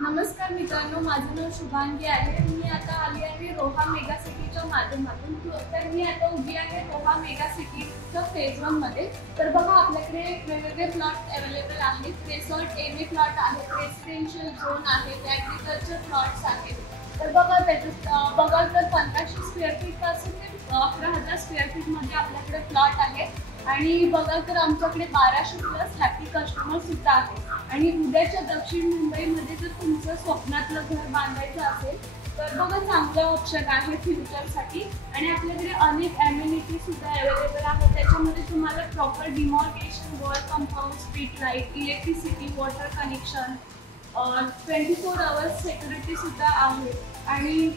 नमस्कार मित्रांनो, माझं नाव शुभांगी आहे। मी आता आली आहे रोहा मेगा सिटीच्या माध्यमातून। तर मी आता उभी आहे रोहा मेगा सिटीच्या फेज 1 मध्ये। तर बघा, आपल्याकडे वेगवेगळे प्लॉट अवेलेबल आहेत। रिसॉर्ट एमी प्लॉट आहेत, रेसिडेन्शियल झोन आहेत, ॲग्रिकल्चर प्लॉट्स आहेत। तर बघा, बघाल तर 1500 स्क्वेअर फीट पासून ते 11,000 स्क्वेअर फीट मध्ये आपल्याकडे प्लॉट आहे। आणि बघाल तर आमच्याकडे 1200 प्लस हॅपी कस्टमर सुद्धा आहेत। आणि उद्याच्या दक्षिण मुंबईमध्ये जर तुमचं स्वप्नातलं घर बांधायचं असेल तर बघा, चांगलं ऑप्शन आहे फ्युचरसाठी। आणि आपल्याकडे अनेक ॲम्युनिटी सुद्धा अवेलेबल आहेत। त्याच्यामध्ये तुम्हाला proper demarcation, wall compound, street light, electricity, water connection, 24 hours security सुद्धा आहे। आणि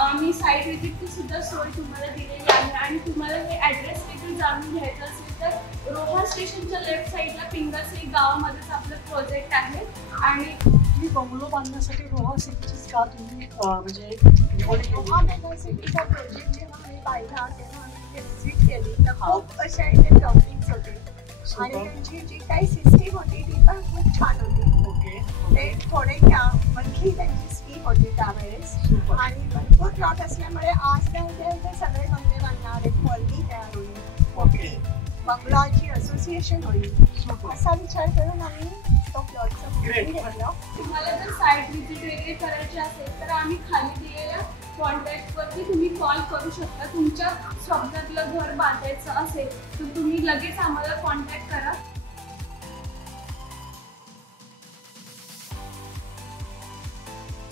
आम्ही साईट व्हिजिटची सुद्धा सोय तुम्हाला दिलेली आहे। आणि तुम्हाला हे ॲड्रेस देखील जाणून घ्यायचं असेल तर रोहा स्टेशनच्या लेफ्ट साईडला पिंगळसी गावामध्येच आपलं प्रोजेक्ट आहे। आणि मी बंगलो बांधण्यासाठी रोहा सिटीचीच का तुम्ही म्हणजे रोहा मेगा सिटीचा प्रोजेक्ट जेव्हा मी पाहिला तेव्हा आम्ही व्हिजिट केली तर खूप अशा इथे टॉपिक्स होते आणि त्यांची जी काही सिस्टीम होती ती पण खूप छान होती। ते थोडे मंथली त्यांची स्कीम होती त्यावेळेस आणि भरपूर प्लॉट असल्यामुळे आज ते सगळे बंगले बांधणार आहेत, कॉलनी तयार होईल, बंगलाची असोसिएशन होईल असा विचार करून आम्ही तो प्लॉटचा बुकिंग घेतला। तुम्हाला जर साईट व्हिजिट वगैरे करायची असेल तर आम्ही खाली दिलेल्या कॉन्टॅक्टवरती तुम्ही कॉल करू शकता। तुमच्या स्वप्नातलं घर बांधायचं असेल तर तुम्ही लगेच आम्हाला कॉन्टॅक्ट करा।